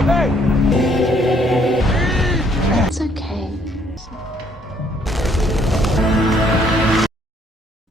It's okay.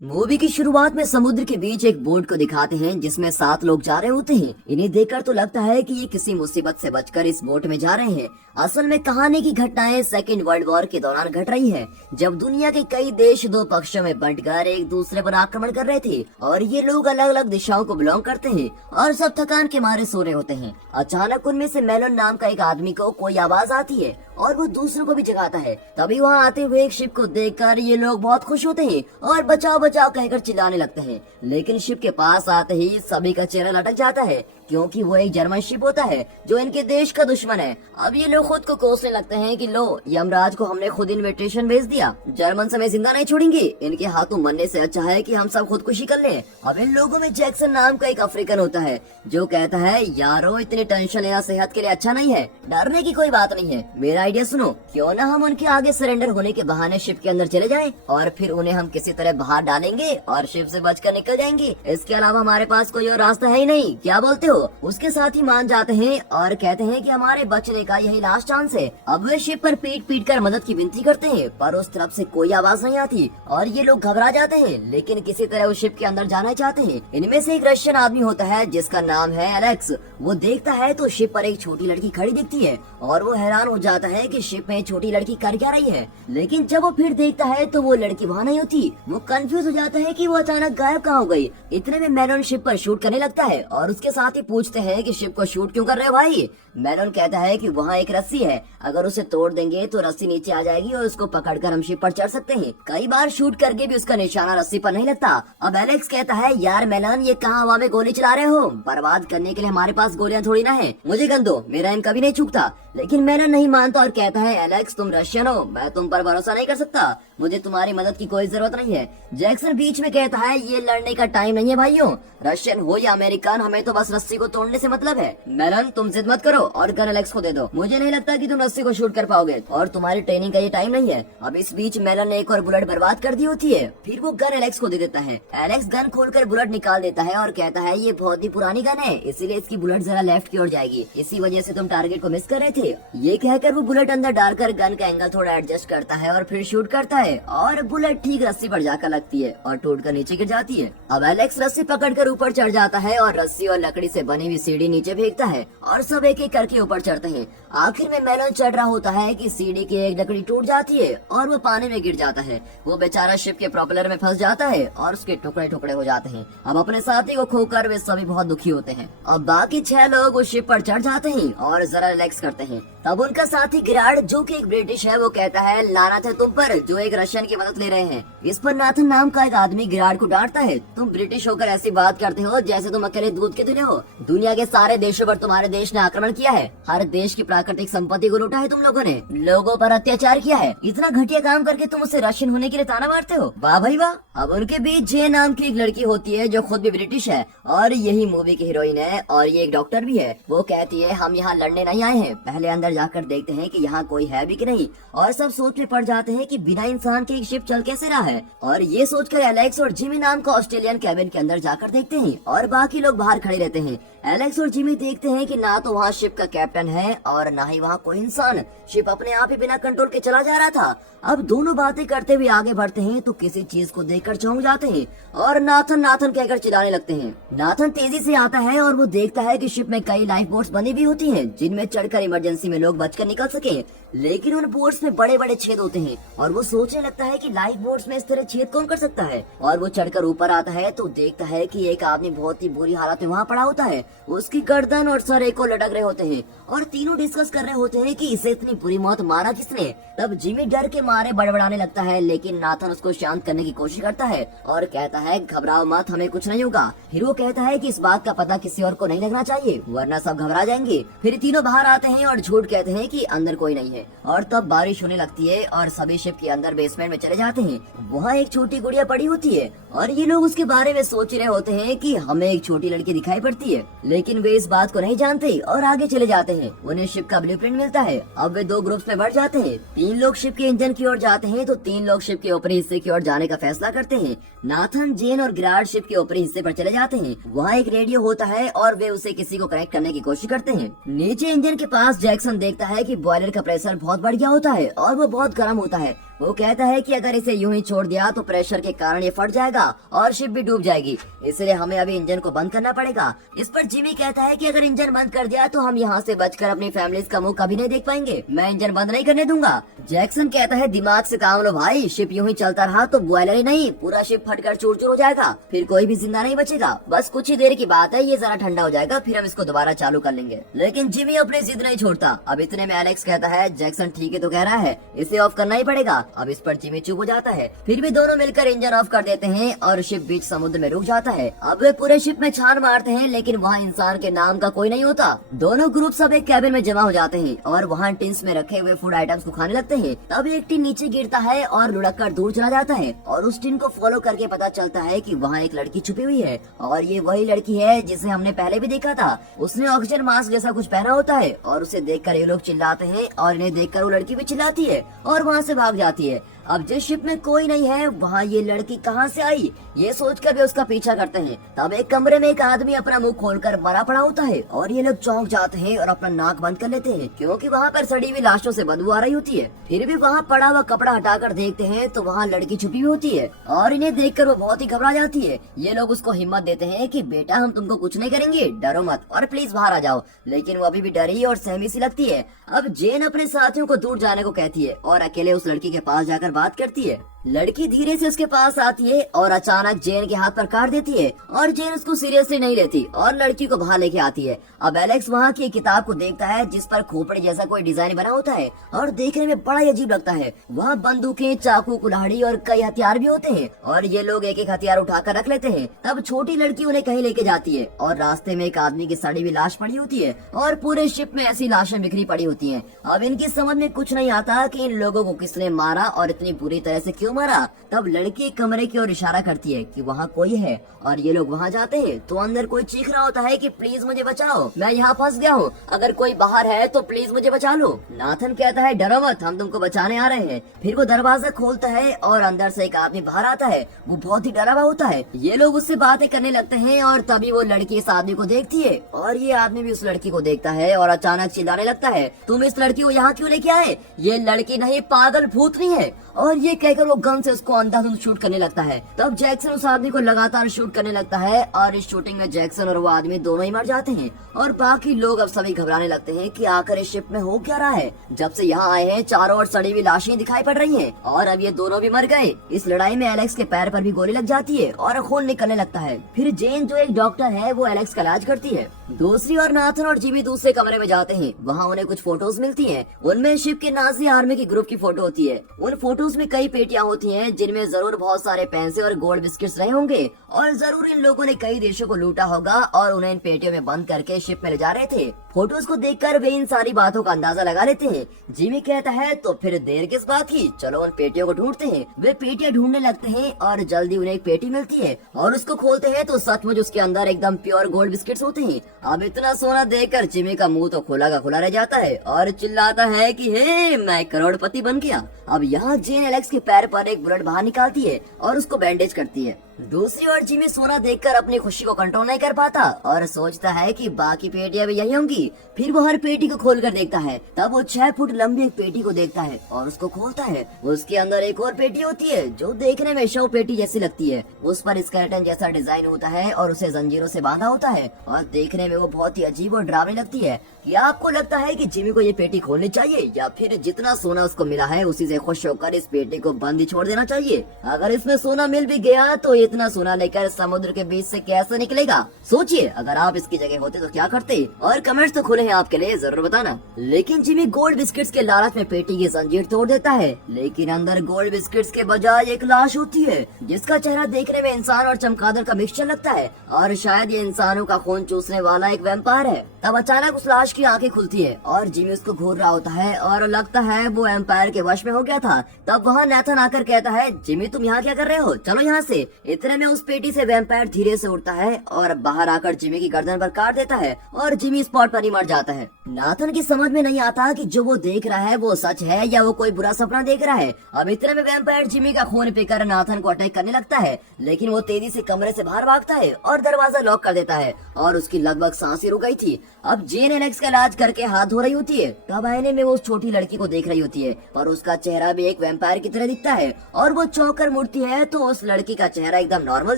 Movie की शुरुआत में समुद्र के बीच एक बोट को दिखाते हैं जिसमें 7 लोग जा रहे होते हैं। इन्हें देखकर तो लगता है कि ये किसी मुसीबत से बचकर इस बोट में जा रहे हैं। असल में कहानी की घटनाएं सेकेंड वर्ल्ड वॉर के दौरान घट रही है, जब दुनिया के कई देश 2 पक्षों में बंटकर एक दूसरे पर आक्रमण कर रहे थे और ये लोग अलग अलग दिशाओं को बिलोंग करते हैं और सब थकान के मारे सो रहे होते हैं। अचानक उनमें से मेलन नाम का एक आदमी को कोई आवाज आती है और वो दूसरों को भी जगाता है। तभी वहाँ आते हुए एक शिप को देखकर ये लोग बहुत खुश होते हैं और बचाओ बचाओ कहकर चिल्लाने लगते हैं। लेकिन शिप के पास आते ही सभी का चेहरा लटक जाता है, क्योंकि वो एक जर्मन शिप होता है जो इनके देश का दुश्मन है। अब ये लोग खुद को कोसने लगते हैं कि लो, यमराज को हमने खुद इन्विटेशन भेज दिया, जर्मन से हमें जिंदा नहीं छोड़ेंगे। इनके हाथों मरने से अच्छा है कि हम सब खुदकुशी कर लें। अब इन लोगों में जैक्सन नाम का एक अफ्रीकन होता है जो कहता है, यारो इतनी टेंशन लेना सेहत के लिए अच्छा नहीं है, डरने की कोई बात नहीं है। मेरा आइडिया सुनो, क्यों ना हम उनके आगे सरेंडर होने के बहाने शिप के अंदर चले जाएं और फिर उन्हें हम किसी तरह बाहर डालेंगे और शिप से बचकर निकल जाएंगे। इसके अलावा हमारे पास कोई और रास्ता है ही नहीं, क्या बोलते हो? उसके साथ ही मान जाते हैं और कहते हैं कि हमारे बचने का यही लास्ट चांस है। अब वे शिप पर पीट पीट कर मदद की विनती करते हैं, पर उस तरफ से कोई आवाज नहीं आती और ये लोग घबरा जाते हैं, लेकिन किसी तरह उस शिप के अंदर जाना चाहते हैं। इनमें से एक रशियन आदमी होता है जिसका नाम है एलेक्स। वो देखता है तो शिप पर एक छोटी लड़की खड़ी दिखती है और वो हैरान हो जाता है कि शिप में छोटी लड़की कर क्या रही है। लेकिन जब वो फिर देखता है तो वो लड़की वहाँ नहीं होती। वो कंफ्यूज हो जाता है कि वो अचानक गायब कहाँ हो गई। इतने में मेलन शिप पर शूट करने लगता है और उसके साथ ही पूछते हैं कि शिप को शूट क्यों कर रहे हो भाई? मेलन कहता है कि वहाँ एक रस्सी है, अगर उसे तोड़ देंगे तो रस्सी नीचे आ जाएगी और उसको पकड़कर हम शिप पर चढ़ सकते हैं। कई बार शूट करके भी उसका निशाना रस्सी पर नहीं लगता। अब एलेक्स कहता है, यार मेलन, ये कहाँ हवा में गोली चला रहे हो? बर्बाद करने के लिए हमारे पास गोलियां थोड़ी ना है, मुझे गन दो, मेरा एम कभी नहीं चूकता। लेकिन मेलन नहीं मानता और कहता है, एलेक्स तुम रशियन हो, मैं तुम पर भरोसा नहीं कर सकता, मुझे तुम्हारी मदद की कोई जरूरत नहीं है। जैक्सन बीच में कहता है, ये लड़ने का टाइम नहीं है भाइयों, रशियन हो या अमेरिकन, हमें तो बस रस्सी को तोड़ने से मतलब है। मेलन तुम जिद मत करो और गन एलेक्स को दे दो, मुझे नहीं लगता कि तुम रस्सी को शूट कर पाओगे और तुम्हारी ट्रेनिंग का ये टाइम नहीं है। अब इस बीच मेलन ने एक और बुलेट बर्बाद कर दी होती है, फिर वो गन एलेक्स को दे देता है। एलेक्स गन खोलकर बुलेट निकाल देता है और कहता है, ये बहुत ही पुरानी गन है, इसीलिए इसकी बुलेट जरा लेफ्ट की ओर जाएगी, इसी वजह से तुम टारगेट को मिस कर रहे थे। ये कहकर वो बुलेट अंदर डालकर गन का एंगल थोड़ा एडजस्ट करता है और फिर शूट करता है और बुलेट ठीक रस्सी पर जाकर लगती है और टूट कर नीचे गिर जाती है। अब एलेक्स रस्सी पकड़कर ऊपर चढ़ जाता है और रस्सी और लकड़ी से बनी हुई सीढ़ी नीचे फेंकता है और सब एक एक करके ऊपर चढ़ते हैं। आखिर में मेलन चढ़ रहा होता है कि सीढ़ी की एक लकड़ी टूट जाती है और वो पानी में गिर जाता है। वो बेचारा शिप के प्रोपेलर में फंस जाता है और उसके टुकड़े टुकड़े हो जाते हैं। अब अपने साथी को खोकर वे सभी बहुत दुखी होते हैं। अब बाकी 6 लोग उस शिप पर चढ़ जाते हैं और जरा रिलैक्स करते हैं। तब उनका साथी गिराड, जो कि एक ब्रिटिश है, वो कहता है, लानत है तुम पर जो एक रशियन की मदद ले रहे हैं। इस पर नाथन नाम का एक आदमी गिराड को डांटता है, तुम ब्रिटिश होकर ऐसी बात करते हो जैसे तुम अकेले दूध के धुले हो। दुनिया के सारे देशों पर तुम्हारे देश ने आक्रमण किया है, हर देश की प्राकृतिक संपत्ति को लूटा है, तुम लोगों ने लोगों पर अत्याचार किया है, इतना घटिया काम करके तुम उसे रशियन होने के लिए ताना मारते हो। वाह भाई वाह। अब उनके बीच जे नाम की एक लड़की होती है जो खुद भी ब्रिटिश है और यही मूवी की हीरोइन है और ये एक डॉक्टर भी है। वो कहती है, हम यहाँ लड़ने नहीं आए हैं, पहले अंदर जाकर देखते हैं कि यहाँ कोई है भी कि नहीं। और सब सोच में पड़ जाते हैं कि बिना इंसान के एक शिप चल कैसे रहा है। और ये सोचकर एलेक्स और जिमी नाम का ऑस्ट्रेलियन कैबिन के अंदर जाकर देखते हैं और बाकी लोग बाहर खड़े रहते हैं। एलेक्स और जिमी देखते हैं कि ना तो वहाँ शिप का कैप्टन है और ना ही वहाँ कोई इंसान, शिप अपने आप ही बिना कंट्रोल के चला जा रहा था। अब दोनों बातें करते हुए आगे बढ़ते हैं तो किसी चीज को देखकर चौंक जाते हैं और नाथन नाथन कहकर चिल्लाने लगते हैं। नाथन तेजी से आता है और वो देखता है कि शिप में कई लाइफ बोट्स बनी हुई होती हैं जिनमें चढ़कर इमरजेंसी में लोग बचकर निकल सके, लेकिन उन बोट्स में बड़े बड़े छेद होते हैं और वो सोचने लगता है कि लाइफ बोट्स में इस तरह छेद कौन कर सकता है। और वो चढ़कर ऊपर आता है तो देखता है कि एक आदमी बहुत ही बुरी हालत में वहाँ पड़ा होता है, उसकी गर्दन और सर एक को लटक रहे होते हैं और तीनों डिस्कस कर रहे होते हैं कि इसे इतनी बुरी मौत मारा किसने। तब जिमी डर के मारे बड़बड़ाने लगता है, लेकिन नाथन उसको शांत करने की कोशिश करता है और कहता है, घबराओ मत, हमें कुछ नहीं होगा। फिर वो कहता है कि इस बात का पता किसी और को नहीं लगना चाहिए वरना सब घबरा जाएंगे। फिर तीनों बाहर आते हैं और झूठ कहते हैं कि अंदर कोई नहीं है। और तब बारिश होने लगती है और सभी शिप के अंदर बेसमेंट में चले जाते हैं। वहाँ एक छोटी गुड़िया पड़ी होती है और ये लोग उसके बारे में सोच रहे होते हैं कि हमें एक छोटी लड़की दिखाई पड़ती है, लेकिन वे इस बात को नहीं जानते और आगे चले जाते हैं। उन्हें शिप का ब्लूप्रिंट मिलता है। अब वे 2 ग्रुप्स में बढ़ जाते हैं। 3 लोग शिप के इंजन की ओर जाते हैं तो 3 लोग शिप के ऊपरी हिस्से की ओर जाने का फैसला करते हैं। नाथन, जेन और गिरार्ड शिप के ऊपरी हिस्से पर चले जाते हैं। वहाँ एक रेडियो होता है और वे उसे किसी को कनेक्ट करने की कोशिश करते हैं। नीचे इंजन के पास जैक्सन देखता है कि बॉयलर का प्रेशर बहुत बढ़ गया होता है और वो बहुत गर्म होता है। वो कहता है कि अगर इसे यूं ही छोड़ दिया तो प्रेशर के कारण ये फट जाएगा और शिप भी डूब जाएगी, इसलिए हमें अभी इंजन को बंद करना पड़ेगा। इस पर जिमी कहता है कि अगर इंजन बंद कर दिया तो हम यहाँ से बचकर अपनी फैमिलीज का मुंह कभी नहीं देख पाएंगे। मैं इंजन बंद नहीं करने दूंगा। जैक्सन कहता है दिमाग से काम लो भाई, शिप यूं ही चलता रहा तो बॉयलर ही नहीं पूरा शिप फटकर चूर चूर हो जाएगा, फिर कोई भी जिंदा नहीं बचेगा। बस कुछ ही देर की बात है, ये जरा ठंडा हो जाएगा फिर हम इसको दोबारा चालू कर लेंगे। लेकिन जिमी अपनी जिद नहीं छोड़ता। अब इतने में एलेक्स कहता है जैक्सन ठीक है तो कह रहा है, इसे ऑफ करना ही पड़ेगा। अब इस पर जिमी चुप हो जाता है। फिर भी दोनों मिलकर इंजन ऑफ कर देते हैं और शिप बीच समुद्र में रुक जाता है। अब वे पूरे शिप में छान मारते हैं लेकिन वहाँ इंसान के नाम का कोई नहीं होता। दोनों ग्रुप सब एक कैबिन में जमा हो जाते हैं और वहाँ टिन्स में रखे हुए फूड आइटम्स को खाने लगते हैं। तब एक टिन नीचे गिरता है और लुढ़क कर दूर चला जाता है और उस टिन को फॉलो करके पता चलता है कि वहाँ एक लड़की छुपी हुई है और ये वही लड़की है जिसे हमने पहले भी देखा था। उसने ऑक्सीजन मास्क जैसा कुछ पहना होता है और उसे देखकर ये लोग चिल्लाते हैं और इन्हें देखकर वो लड़की भी चिल्लाती है और वहाँ से भाग जाती है। अब जिस शिप में कोई नहीं है वहाँ ये लड़की कहाँ से आई, ये सोचकर वे उसका पीछा करते हैं। तब एक कमरे में एक आदमी अपना मुंह खोलकर मरा पड़ा होता है और ये लोग चौंक जाते हैं और अपना नाक बंद कर लेते हैं क्योंकि वहाँ पर सड़ी हुई लाशों से बदबू आ रही होती है। फिर भी वहाँ पड़ा हुआ कपड़ा हटाकर देखते हैं तो वहाँ लड़की छुपी हुई होती है और इन्हें देखकर वो बहुत ही घबरा जाती है। ये लोग उसको हिम्मत देते हैं कि बेटा हम तुमको कुछ नहीं करेंगे, डरो मत और प्लीज बाहर आ जाओ, लेकिन वो अभी भी डरी और सहमी सी लगती है। अब जेन अपने साथियों को दूर जाने को कहती है और अकेले उस लड़की के पास जाकर बात करती है। लड़की धीरे से उसके पास आती है और अचानक जेन के हाथ पर काट देती है और जेन उसको सीरियसली नहीं लेती और लड़की को बाहर लेके आती है। अब एलेक्स वहाँ की एक किताब को देखता है जिस पर खोपड़ी जैसा कोई डिजाइन बना होता है और देखने में बड़ा ही अजीब लगता है। वहाँ बंदूकें, चाकू, कुल्हाड़ी और कई हथियार भी होते हैं और ये लोग एक एक हथियार उठाकर रख लेते हैं। तब छोटी लड़की उन्हें कहीं लेके जाती है और रास्ते में एक आदमी की सड़ी हुई लाश पड़ी होती है और पूरे शिप में ऐसी लाशें बिखरी पड़ी होती है। अब इनकी समझ में कुछ नहीं आता कि इन लोगों को किसने मारा और इतनी बुरी तरह से क्यों मारा। तब लड़की कमरे की ओर इशारा करती है कि वहाँ कोई है और ये लोग वहाँ जाते हैं तो अंदर कोई चीख रहा होता है कि प्लीज मुझे बचाओ, मैं यहाँ फंस गया हूँ, अगर कोई बाहर है तो प्लीज मुझे बचा लो। नाथन कहता है डरो मत, हम तुमको बचाने आ रहे हैं। फिर वो दरवाजा खोलता है और अंदर से एक आदमी बाहर आता है। वो बहुत ही डरा हुआ होता है। ये लोग उससे बातें करने लगते हैं और तभी वो लड़की इस आदमी को देखती है और ये आदमी भी उस लड़की को देखता है और अचानक चिल्लाने लगता है, तुम इस लड़की को यहाँ क्यों लेके आए? ये लड़की नहीं पागल भूतनी है। और ये कहकर वो गन से उसको अंधाधुंध शूट करने लगता है। तब जैक्सन उस आदमी को लगातार शूट करने लगता है और इस शूटिंग में जैक्सन और वो आदमी दोनों ही मर जाते हैं और बाकी लोग अब सभी घबराने लगते हैं कि आखिर इस शिप में हो क्या रहा है। जब से यहाँ आए हैं चारों ओर सड़ी हुई लाशें दिखाई पड़ रही हैं और अब ये दोनों भी मर गए। इस लड़ाई में एलेक्स के पैर पर भी गोली लग जाती है और खून निकलने लगता है। फिर जेन जो एक डॉक्टर है वो एलेक्स का इलाज करती है। दूसरी ओर नाथन और जिमी दूसरे कमरे में जाते हैं। वहाँ उन्हें कुछ फोटोज मिलती हैं। उनमें शिप के नाजी आर्मी की ग्रुप की फोटो होती है। उन फोटोज में कई पेटियां होती हैं जिनमें जरूर बहुत सारे पैसे और गोल्ड बिस्किट्स रहे होंगे और जरूर इन लोगों ने कई देशों को लूटा होगा और उन्हें इन पेटियों में बंद करके शिप में ले जा रहे थे। फोटोज को देखकर वे इन सारी बातों का अंदाजा लगा लेते हैं। जिमी कहता है तो फिर देर किस बात की, चलो उन पेटियों को ढूंढते हैं। वे पेटियां ढूंढने लगते हैं और जल्दी उन्हें एक पेटी मिलती है और उसको खोलते हैं तो सचमुच उसके अंदर एकदम प्योर गोल्ड बिस्किट्स होते हैं। अब इतना सोना देखकर जिमी का मुंह तो खुला का खुला रह जाता है और चिल्लाता है कि हे मैं करोड़पति बन गया। अब यहाँ जेन एलेक्स के पैर पर एक बुलेट बाहर निकालती है और उसको बैंडेज करती है। दूसरी ओर जिमी सोना देखकर अपनी खुशी को कंट्रोल नहीं कर पाता और सोचता है कि बाकी पेटियां भी यही होंगी। फिर वो हर पेटी को खोलकर देखता है। तब वो 6 फुट लंबी एक पेटी को देखता है और उसको खोलता है। उसके अंदर एक और पेटी होती है जो देखने में शव पेटी जैसी लगती है। उस पर स्केलेटन जैसा डिजाइन होता है और उसे जंजीरों से बांधा होता है और देखने में वो बहुत ही अजीब और डरावनी लगती है। क्या आपको लगता है कि जिमी को ये पेटी खोलनी चाहिए या फिर जितना सोना उसको मिला है उसी से खुश होकर इस पेटी को बंद ही छोड़ देना चाहिए? अगर इसमें सोना मिल भी गया तो ये इतना सोना लेकर समुद्र के बीच से कैसे निकलेगा? सोचिए, अगर आप इसकी जगह होते तो क्या करते? और कमेंट्स तो खुले हैं आपके लिए, जरूर बताना। लेकिन जिमी गोल्ड बिस्किट्स के लालच में पेटी की जंजीर तोड़ देता है, लेकिन अंदर गोल्ड बिस्किट्स के बजाय एक लाश होती है जिसका चेहरा देखने में इंसान और चमगादड़ का मिक्सचर लगता है, और शायद ये इंसानों का खून चूसने वाला एक वैम्पायर है। तब अचानक उस लाश की आंखें खुलती है और जिमी उसको घूर रहा होता है और लगता है वो एम्पायर के वश में हो गया था। तब वहाँ नाथन आकर कहता है, जिमी तुम यहाँ क्या कर रहे हो, चलो यहाँ से। इतने में उस पेटी से वैम्पायर धीरे से उठता है और बाहर आकर जिमी की गर्दन पर काट देता है और जिमी स्पॉट पर ही मर जाता है। नाथन की समझ में नहीं आता कि जो वो देख रहा है वो सच है या वो कोई बुरा सपना देख रहा है। अब इतने में वैम्पायर जिमी का खून पीकर नाथन को अटैक करने लगता है, लेकिन वो तेजी से कमरे से बाहर भागता है और दरवाजा लॉक कर देता है और उसकी लगभग सांस ही रुक गई थी। अब जेन एलेक्स का इलाज करके हाथ धो रही होती है, तब आईने में वो उस छोटी लड़की को देख रही होती है, पर उसका चेहरा भी एक वैम्पायर की तरह दिखता है और वो चौंक कर मुड़ती है तो उस लड़की का चेहरा एकदम नॉर्मल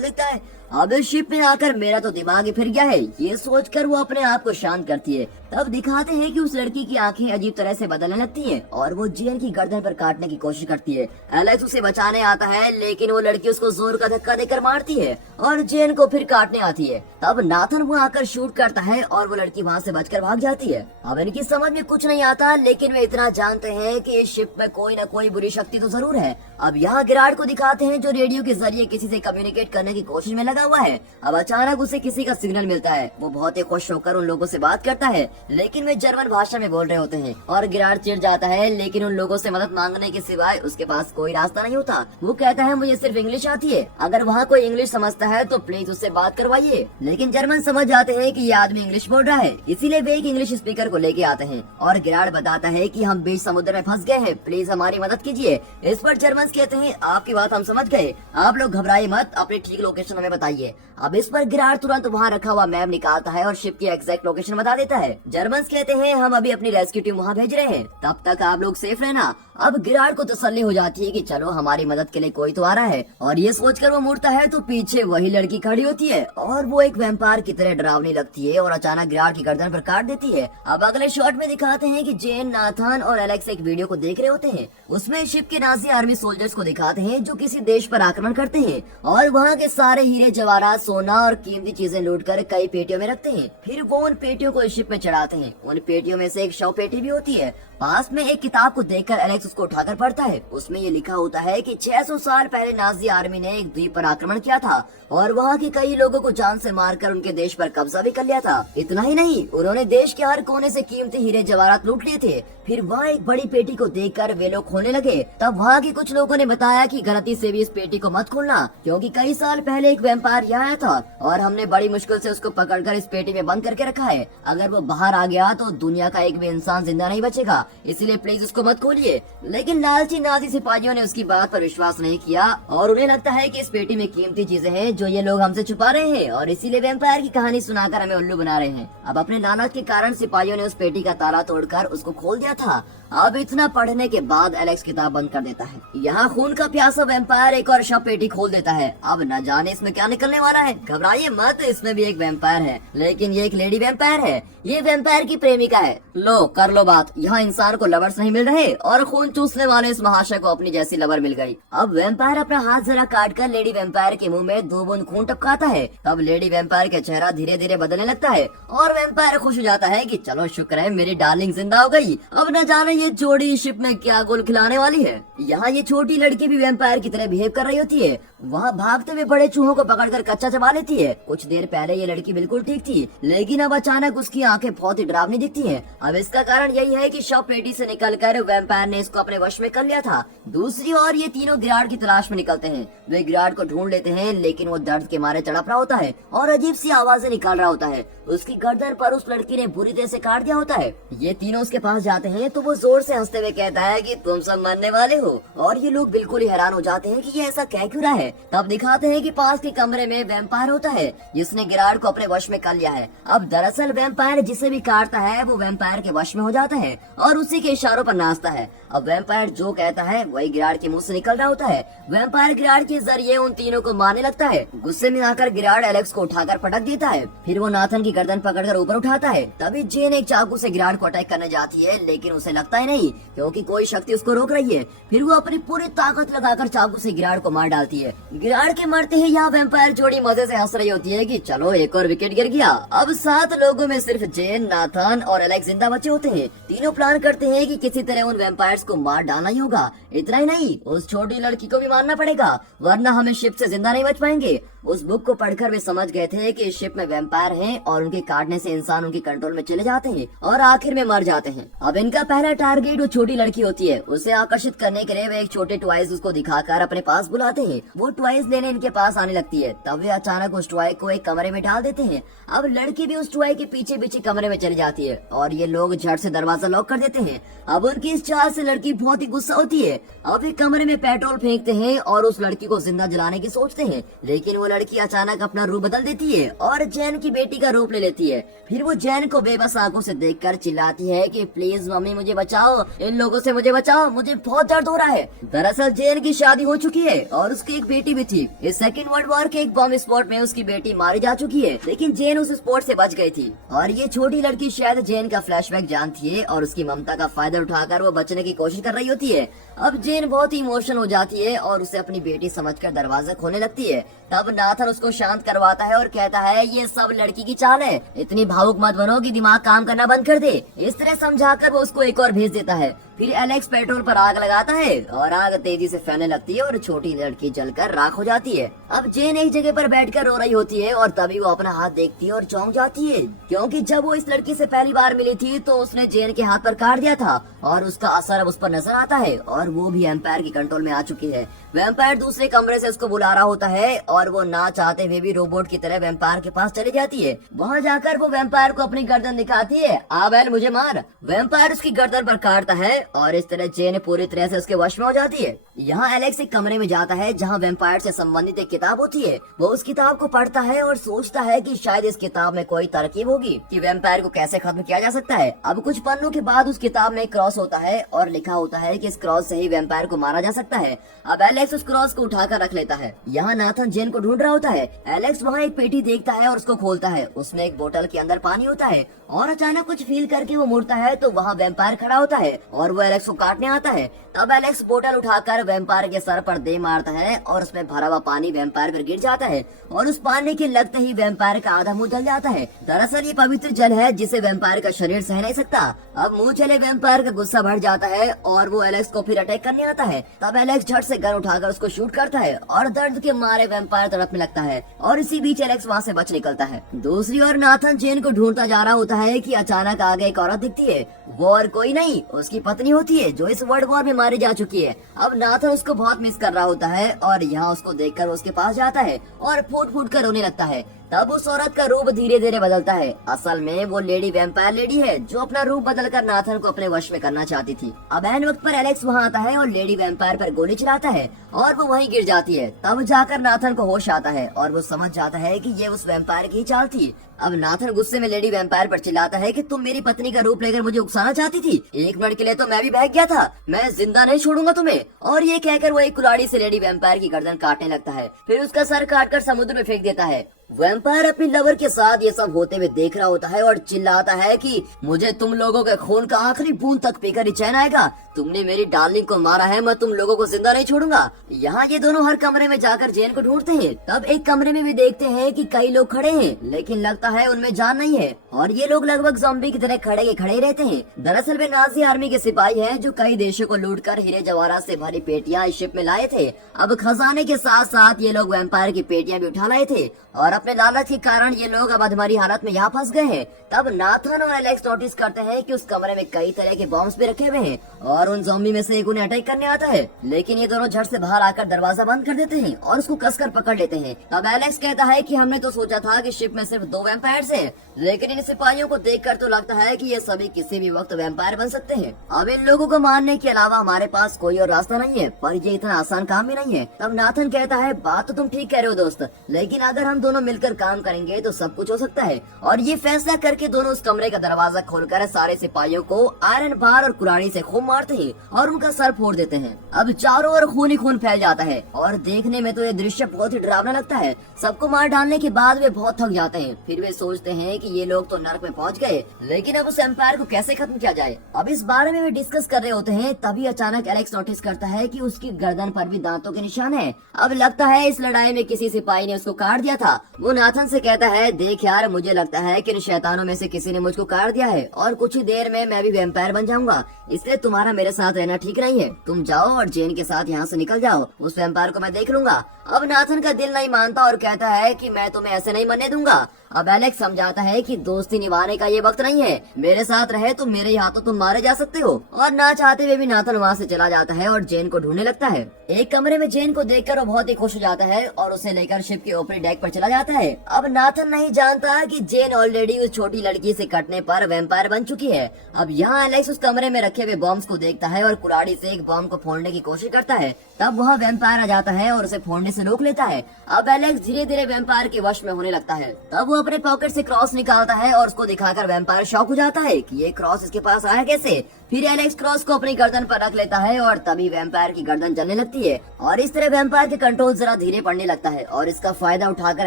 दिखता है। अब इस शिप में आकर मेरा तो दिमाग ही फिर गया है, ये सोचकर वो अपने आप को शांत करती है। तब दिखाते हैं कि उस लड़की की आंखें अजीब तरह से बदलने लगती हैं और वो जेन की गर्दन पर काटने की कोशिश करती है। एलेक्स उसे बचाने आता है, लेकिन वो लड़की उसको जोर का धक्का देकर मारती है और जेन को फिर काटने आती है। तब नाथन वो आकर शूट करता है और वो लड़की वहाँ से बचकर भाग जाती है। अब इनकी समझ में कुछ नहीं आता, लेकिन वे इतना जानते हैं कि इस शिप में कोई न कोई बुरी शक्ति तो जरूर है। अब यहाँ गिराड को दिखाते हैं जो रेडियो के जरिए किसी से कम्युनिकेट करने की कोशिश में लगा हुआ है। अब अचानक उसे किसी का सिग्नल मिलता है, वो बहुत ही खुश होकर उन लोगों से बात करता है, लेकिन वे जर्मन भाषा में बोल रहे होते हैं और गिराड चिढ़ जाता है, लेकिन उन लोगों से मदद मांगने के सिवाय उसके पास कोई रास्ता नहीं होता। वो कहता है मुझे सिर्फ इंग्लिश आती है, अगर वहाँ कोई इंग्लिश समझता है तो प्लीज उससे बात करवाइए। लेकिन जर्मन समझ जाते हैं कि ये आदमी इंग्लिश बोल रहा है, इसीलिए वे एक इंग्लिश स्पीकर को लेके आते हैं और गिराड बताता है कि हम बीच समुद्र में फंस गए हैं, प्लीज हमारी मदद कीजिए। इस पर जर्मन कहते हैं आपकी बात हम समझ गए, आप लोग घबराइए मत, अपनी ठीक लोकेशन हमें बताइए। अब इस पर गिराड तुरंत वहाँ रखा हुआ मैप निकालता है और शिप की एग्जैक्ट लोकेशन बता देता है। जर्मन कहते हैं हम अभी अपनी रेस्क्यू टीम वहाँ भेज रहे हैं, तब तक आप लोग सेफ रहना। अब गिराड को तसल्ली हो जाती है कि चलो हमारी मदद के लिए कोई तो आ रहा है, और ये सोचकर वो मुड़ता है तो पीछे वही लड़की खड़ी होती है और वो एक वैम्पायर की तरह डरावनी लगती है और अचानक गिराड की गर्दन पर काट देती है। अब अगले शॉट में दिखाते हैं कि जेन, नाथन और एलेक्स एक वीडियो को देख रहे होते हैं। उसमें शिप के नाजी आर्मी सोल्जर्स को दिखाते हैं जो किसी देश पर आक्रमण करते हैं और वहाँ के सारे हीरे जवाहरात, सोना और कीमती चीजें लूट कर कई पेटियों में रखते हैं। फिर वो उन पेटियों को शिप में चढ़ाते हैं। उन पेटियों में से एक शव पेटी भी होती है। पास में एक किताब को देखकर एलेक्स उसको उठाकर पढ़ता है। उसमें ये लिखा होता है कि 600 साल पहले नाजी आर्मी ने एक द्वीप पर आक्रमण किया था और वहाँ के कई लोगों को जान से मारकर उनके देश पर कब्जा भी कर लिया था। इतना ही नहीं, उन्होंने देश के हर कोने से कीमती हीरे जवाहरात लूट लिए थे। फिर वहाँ एक बड़ी पेटी को देखकर वे लोग खोलने लगे। तब वहाँ के कुछ लोगों ने बताया कि गलती से भी इस पेटी को मत खोलना, क्योंकि कई साल पहले एक वैम्पायर यहाँ आया था और हमने बड़ी मुश्किल से उसको पकड़कर इस पेटी में बंद करके रखा है। अगर वो बाहर आ गया तो दुनिया का एक भी इंसान जिंदा नहीं बचेगा, इसलिए प्लीज उसको मत खोलिए। लेकिन लालची नाजी सिपाहियों ने उसकी बात पर विश्वास नहीं किया और उन्हें लगता है कि इस पेटी में कीमती चीजें हैं जो ये लोग हमसे छुपा रहे हैं और इसीलिए वैम्पायर की कहानी सुनाकर हमें उल्लू बना रहे हैं। अब अपने लालच के कारण सिपाहियों ने उस पेटी का ताला तोड़कर उसको खोल दिया था। अब इतना पढ़ने के बाद एलेक्स किताब बंद कर देता है। यहाँ खून का प्यासा वैम्पायर एक और शव पेटी खोल देता है। अब न जाने इसमें क्या निकलने वाला है। घबराइए मत, इसमें भी एक वैम्पायर है, लेकिन ये एक लेडी वैम्पायर है। ये वैम्पायर की प्रेमिका है। लो कर लो बात। यहाँ इंसान को लवर्स नहीं मिल रहे और खून चूसने वाले इस महाशय को अपनी जैसी लवर मिल गई। अब वैम्पायर अपना हाथ जरा काट कर लेडी वैम्पायर के मुंह में 2 बूंद खून टपकाता है। तब लेडी वैम्पायर का चेहरा धीरे धीरे बदलने लगता है और वैम्पायर खुश हो जाता है कि चलो शुक्र है मेरी डार्लिंग जिंदा हो गई। अब न जाने ये जोड़ी शिप में क्या गोल खिलाने वाली है। यहाँ ये छोटी लड़की भी वैम्पायर की तरह बिहेव कर रही होती है। वहाँ भागते हुए बड़े चूहों को पकड़कर कच्चा चबा लेती है। कुछ देर पहले ये लड़की बिल्कुल ठीक थी, लेकिन अब अचानक उसकी आंखें बहुत ही डरावनी दिखती हैं। अब इसका कारण यही है कि शव पेटी से निकलकर वैम्पायर ने इसको अपने वश में कर लिया था। दूसरी ओर ये तीनों गिराड की तलाश में निकलते हैं। वे गिराड को ढूंढ लेते हैं, लेकिन वो दर्द के मारे तड़प रहा होता है और अजीब सी आवाजें निकाल रहा होता है। उसकी गर्दन पर उस लड़की ने बुरी तरह से काट दिया होता है। ये तीनों उसके पास जाते हैं तो वो जोर से हंसते हुए कहता है कि तुम सब मरने वाले हो, और ये लोग बिल्कुल ही हैरान हो जाते हैं कि ये ऐसा कह क्यों रहा है। तब दिखाते हैं कि पास के कमरे में वैम्पायर होता है जिसने गिराड को अपने वश में कर लिया है। अब दरअसल वैम्पायर जिसे भी काटता है वो वैम्पायर के वश में हो जाता है और उसी के इशारों पर नाचता है। अब वैम्पायर जो कहता है वही गिराड के मुंह से निकल रहा होता है। वैम्पायर गिराड के जरिए उन तीनों को मारने लगता है। गुस्से में आकर गिराड एलेक्स को उठाकर पटक देता है। फिर वो नाथन की गर्दन पकड़कर ऊपर उठाता है। तभी जेन एक चाकू से गिराड को अटैक करने जाती है, लेकिन उसे लगता ही नहीं क्योंकि कोई शक्ति उसको रोक रही है। फिर वो अपनी पूरी ताकत लगाकर चाकू से गिराड को मार डालती है गिराड़ के मारते ही यहाँ वैम्पायर जोड़ी मजे से हंस रही होती है कि चलो एक और विकेट गिर गया। अब 7 लोगों में सिर्फ जेन, नाथन और एलेक्स जिंदा बचे होते हैं। तीनों प्लान करते हैं कि किसी तरह उन वैम्पायर्स को मार डालना ही होगा। इतना ही नहीं, उस छोटी लड़की को भी मारना पड़ेगा, वरना हमें शिप से जिंदा नहीं बच पाएंगे। उस बुक को पढ़कर वे समझ गए थे कि शिप में वैम्पायर हैं और उनके काटने से इंसान उनके कंट्रोल में चले जाते हैं और आखिर में मर जाते हैं। अब इनका पहला टारगेट वो छोटी लड़की होती है। उसे आकर्षित करने के लिए वे एक छोटे टॉयज उसको दिखाकर अपने पास बुलाते हैं। वो टॉयज लेने इनके पास आने लगती है। तब वे अचानक उस टॉय को एक कमरे में डाल देते हैं। अब लड़की भी उस टॉय के पीछे पीछे कमरे में चली जाती है और ये लोग झट से दरवाजा लॉक कर देते हैं। अब उनकी इस चाल से लड़की बहुत ही गुस्सा होती है। अब एक कमरे में पेट्रोल फेंकते हैं और उस लड़की को जिंदा जलाने की सोचते हैं, लेकिन वो लड़की अचानक अपना रूप बदल देती है और जैन की बेटी का रूप ले लेती है। फिर वो जैन को बेबस आंखों से देखकर चिल्लाती है कि प्लीज मम्मी मुझे बचाओ, इन लोगों से मुझे बचाओ, मुझे बहुत दर्द हो रहा है। दरअसल जैन की शादी हो चुकी है और उसकी एक बेटी भी थी। इस सेकेंड वर्ल्ड वॉर के एक बॉम्ब स्पॉट में उसकी बेटी मारी जा चुकी है, लेकिन जैन उस स्पॉट से बच गई थी। और ये छोटी लड़की शायद जैन का फ्लैशबैक जानती है और उसकी ममता का फायदा उठाकर वो बचने की कोशिश कर रही होती है। अब जैन बहुत ही इमोशनल हो जाती है और उसे अपनी बेटी समझकर दरवाजा खोलने लगती है। तब नाथन उसको शांत करवाता है और कहता है ये सब लड़की की चाल है, इतनी भावुक मत बनो कि दिमाग काम करना बंद कर दे। इस तरह समझाकर वो उसको एक और भेज देता है। फिर एलेक्स पेट्रोल पर आग लगाता है और आग तेजी से फैलने लगती है और छोटी लड़की जलकर राख हो जाती है। अब जेन एक जगह पर बैठकर रो रही होती है और तभी वो अपना हाथ देखती है और चौंक जाती है, क्योंकि जब वो इस लड़की से पहली बार मिली थी तो उसने जेन के हाथ पर काट दिया था और उसका असर अब उस पर नजर आता है और वो भी एम्पायर के कंट्रोल में आ चुकी है। वैम्पायर दूसरे कमरे से उसको बुला रहा होता है और वो ना चाहते हुए भी रोबोट की तरह वैम्पायर के पास चली जाती है। वहाँ जाकर वो वैम्पायर को अपनी गर्दन दिखाती है, आ बैल मुझे मार। वैम्पायर उसकी गर्दन पर काटता है और इस तरह जेन पूरी तरह से उसके वश में हो जाती है। यहाँ एलेक्स एक कमरे में जाता है जहाँ वैम्पायर से संबंधित एक किताब होती है। वो उस किताब को पढ़ता है और सोचता है कि शायद इस किताब में कोई तरकीब होगी कि वैम्पायर को कैसे खत्म किया जा सकता है। अब कुछ पन्नों के बाद उस किताब में क्रॉस होता है और लिखा होता है कि इस क्रॉस से ही वैम्पायर को मारा जा सकता है। अब एलेक्स उस क्रॉस को उठाकर रख लेता है। यहाँ नाथन जेन को ढूंढ रहा होता है। एलेक्स वहाँ एक पेटी देखता है और उसको खोलता है। उसमें एक बोतल के अंदर पानी होता है और अचानक कुछ फील करके वो मुड़ता है तो वहाँ वैम्पायर खड़ा होता है और वो एलेक्स को काटने आता है। तब एलेक्स बोतल उठाकर वैम्पायर के सर पर दे मारता है और उसमें भरा हुआ पानी वैम्पायर पर गिर जाता है और उस पानी के लगते ही वैम्पायर का आधा मुंह जल जाता है। दरअसल ये पवित्र जल है जिसे वैम्पायर का शरीर सह नहीं सकता। अब मुंह चले वैम्पायर का गुस्सा बढ़ जाता है और वो एलेक्स को फिर अटैक करने आता है। तब एलेक्स झट से गन उठाकर उसको शूट करता है और दर्द के मारे वैम्पायर तड़पने लगता है और इसी बीच एलेक्स वहाँ से बच निकलता है। दूसरी ओर नाथन जेन को ढूंढता जा रहा होता है कि अचानक आगे एक औरत दिखती है। वो और कोई नहीं, उसकी पत्नी होती है जो इस वर्ल्ड वॉर में मारी जा चुकी है। अब नाथन उसको बहुत मिस कर रहा होता है और यहाँ उसको देखकर उसके पास जाता है और फूट फूट कर रोने लगता है। तब उस औरत का रूप धीरे धीरे बदलता है। असल में वो लेडी वैम्पायर लेडी है जो अपना रूप बदलकर नाथन को अपने वश में करना चाहती थी। अब ऐन वक्त पर एलेक्स वहाँ आता है और लेडी वैम्पायर पर गोली चलाता है और वो वहीं गिर जाती है। तब जाकर नाथन को होश आता है और वो समझ जाता है कि ये उस वैम्पायर की चाल थी। अब नाथन गुस्से में लेडी वैम्पायर पर चिल्लाता है कि तुम मेरी पत्नी का रूप लेकर मुझे उकसाना चाहती थी। एक मिनट के लिए तो मैं भी बहक गया था, मैं जिंदा नहीं छोड़ूंगा तुम्हें। और ये कहकर वो एक कुल्हाड़ी से लेडी वैम्पायर की गर्दन काटने लगता है, फिर उसका सर काटकर समुद्र में फेंक देता है। वैम्पायर अपनी लवर के साथ ये सब होते हुए देख रहा होता है और चिल्लाता है कि मुझे तुम लोगों के खून का आखिरी बूंद तक पीकर ही चैन आएगा। तुमने मेरी डार्लिंग को मारा है, मैं तुम लोगों को जिंदा नहीं छोड़ूंगा। यहाँ ये दोनों हर कमरे में जाकर जेन को ढूंढते हैं। तब एक कमरे में भी देखते हैं कि कई लोग खड़े हैं, लेकिन लगता है उनमें जान नहीं है और ये लोग लगभग ज़ॉम्बी की तरह खड़े के खड़े ही रहते हैं। दरअसल वे नाजी आर्मी के सिपाही हैं जो कई देशों को लूटकर हीरे जवाहरात से भरी पेटियां इस शिप में लाए थे। अब खजाने के साथ साथ ये लोग वैम्पायर की पेटियां भी उठा लाए थे और अपने लालच के कारण ये लोग अब अधमरी हालत में यहाँ फंस गए हैं। तब नाथन और एलेक्स नोटिस करते हैं कि उस कमरे में कई तरह के बॉम्ब्स भी रखे हुए हैं और उन ज़ॉम्बी में से एक उन्हें अटैक करने आता है, लेकिन ये दोनों झट से बाहर आकर दरवाजा बंद कर देते हैं और उसको कसकर पकड़ लेते हैं। तब एलेक्स कहता है कि हमने तो सोचा था कि शिप में सिर्फ 2 वैम्पायर्स हैं, लेकिन इन सिपाहियों को देखकर तो लगता है कि ये सभी किसी भी वक्त वैम्पायर बन सकते हैं। अब इन लोगों को मारने के अलावा हमारे पास कोई और रास्ता नहीं है, पर ये इतना आसान काम भी नहीं है। तब नाथन कहता है बात तो तुम ठीक कह रहे हो दोस्त, लेकिन अगर हम दोनों मिलकर काम करेंगे तो सब कुछ हो सकता है। और ये फैसला करके दोनों उस कमरे का दरवाजा खोलकर सारे सिपाहियों को आयरन बार और कुराड़ी से खूब मारते हैं और उनका सर फोड़ देते हैं। अब चारों ओर खून ही खून फैल जाता है और देखने में तो ये दृश्य बहुत ही डरावना लगता है। सबको मार डालने के बाद वे बहुत थक जाते हैं। फिर वे सोचते हैं कि ये लोग तो नर्क में पहुंच गए, लेकिन अब उस एम्पायर को कैसे खत्म किया जाए। अब इस बारे में वे डिस्कस कर रहे होते हैं, तभी अचानक एलेक्स नोटिस करता है कि उसकी गर्दन पर भी दांतों के निशान है। अब लगता है इस लड़ाई में किसी सिपाही ने उसको काट दिया था। वो नाथन से कहता है, देख यार, मुझे लगता है कि इन शैतानों में से किसी ने मुझको काट दिया है और कुछ ही देर में मैं भी वैम्पायर बन जाऊंगा, इसलिए तुम्हारा मेरे साथ रहना ठीक नहीं है। तुम जाओ और जेन के साथ यहाँ से निकल जाओ, उस वैम्पायर को मैं देख लूंगा। अब नाथन का दिल नहीं मानता और कहता है कि मैं तुम्हें ऐसे नहीं मरने दूंगा। अब एलेक्स समझाता है कि दोस्ती निभाने का ये वक्त नहीं है, मेरे साथ रहे तो मेरे हाथों तुम मारे जा सकते हो। और ना चाहते हुए भी नाथन वहाँ से चला जाता है और जेन को ढूंढने लगता है। एक कमरे में जेन को देखकर वो बहुत ही खुश हो जाता है और उसे लेकर शिप के ऊपरी डेक पर चला जाता है। अब नाथन नहीं जानता कि जेन ऑलरेडी उस छोटी लड़की से कटने पर वैम्पायर बन चुकी है। अब यहाँ एलेक्स उस कमरे में रखे हुए बॉम्ब्स को देखता है और कुराड़ी से एक बॉम्ब को फोड़ने की कोशिश करता है। तब वहाँ वैम्पायर आ जाता है और उसे फोड़ने से रोक लेता है। अब एलेक्स धीरे धीरे वैम्पायर के वश में होने लगता है। तब वो अपने पॉकेट से क्रॉस निकालता है और उसको दिखाकर वैम्पायर शॉक हो जाता है कि ये क्रॉस इसके पास आया कैसे। फिर एलेक्स क्रॉस को अपनी गर्दन पर रख लेता है और तभी वैम्पायर की गर्दन जलने लगती है और इस तरह वैम्पायर के कंट्रोल जरा धीरे पड़ने लगता है। और इसका फायदा उठाकर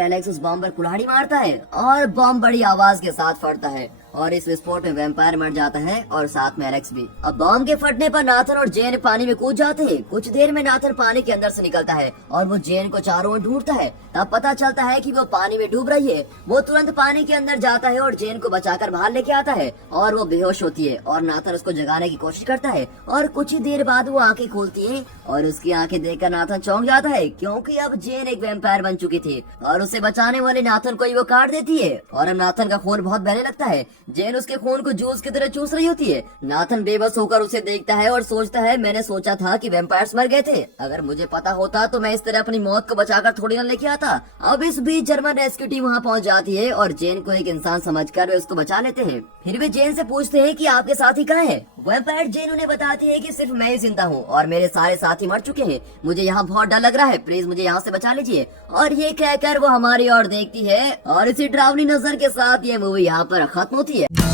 एलेक्स उस बॉम्ब पर कुल्हाड़ी मारता है और बॉम्ब बड़ी आवाज के साथ फटता है और इस विस्फोट में वैम्पायर मर जाता है और साथ में एलेक्स भी। अब बॉम्ब के फटने पर नाथन और जेन पानी में कूद जाते हैं। कुछ देर में नाथन पानी के अंदर से निकलता है और वो जेन को चारों ओर ढूंढता है। तब पता चलता है कि वो पानी में डूब रही है। वो तुरंत पानी के अंदर जाता है और जेन को बचाकर बाहर लेके आता है और वो बेहोश होती है और नाथन उसको जगाने की कोशिश करता है और कुछ ही देर बाद वो आंखें खोलती है और उसकी आंखें देखकर नाथन चौंक जाता है, क्योंकि अब जेन एक वैम्पायर बन चुकी थी और उसे बचाने वाले नाथन को ही वो काट देती है। और अब नाथन का खून बहुत बहने लगता है। जेन उसके खून को जूस की तरह चूस रही होती है। नाथन बेबस होकर उसे देखता है और सोचता है, मैंने सोचा था कि वैम्पायर्स मर गए थे, अगर मुझे पता होता तो मैं इस तरह अपनी मौत को बचाकर थोड़ी न लेके आता। अब इस बीच जर्मन रेस्क्यू टीम वहाँ पहुँच जाती है और जेन को एक इंसान समझकर वे उसको बचा लेते हैं। फिर वे जेन से पूछते हैं कि आपके साथी कहाँ है। वैम्पायर जेन उन्हें बताती है कि सिर्फ मैं ही जिंदा हूँ और मेरे सारे साथी मर चुके हैं, मुझे यहाँ बहुत डर लग रहा है, प्लीज मुझे यहाँ से बचा लीजिए। और ये कहकर वो हमारी ओर देखती है और इसी डरावनी नजर के साथ ये मूवी यहाँ पर खत्म होती है।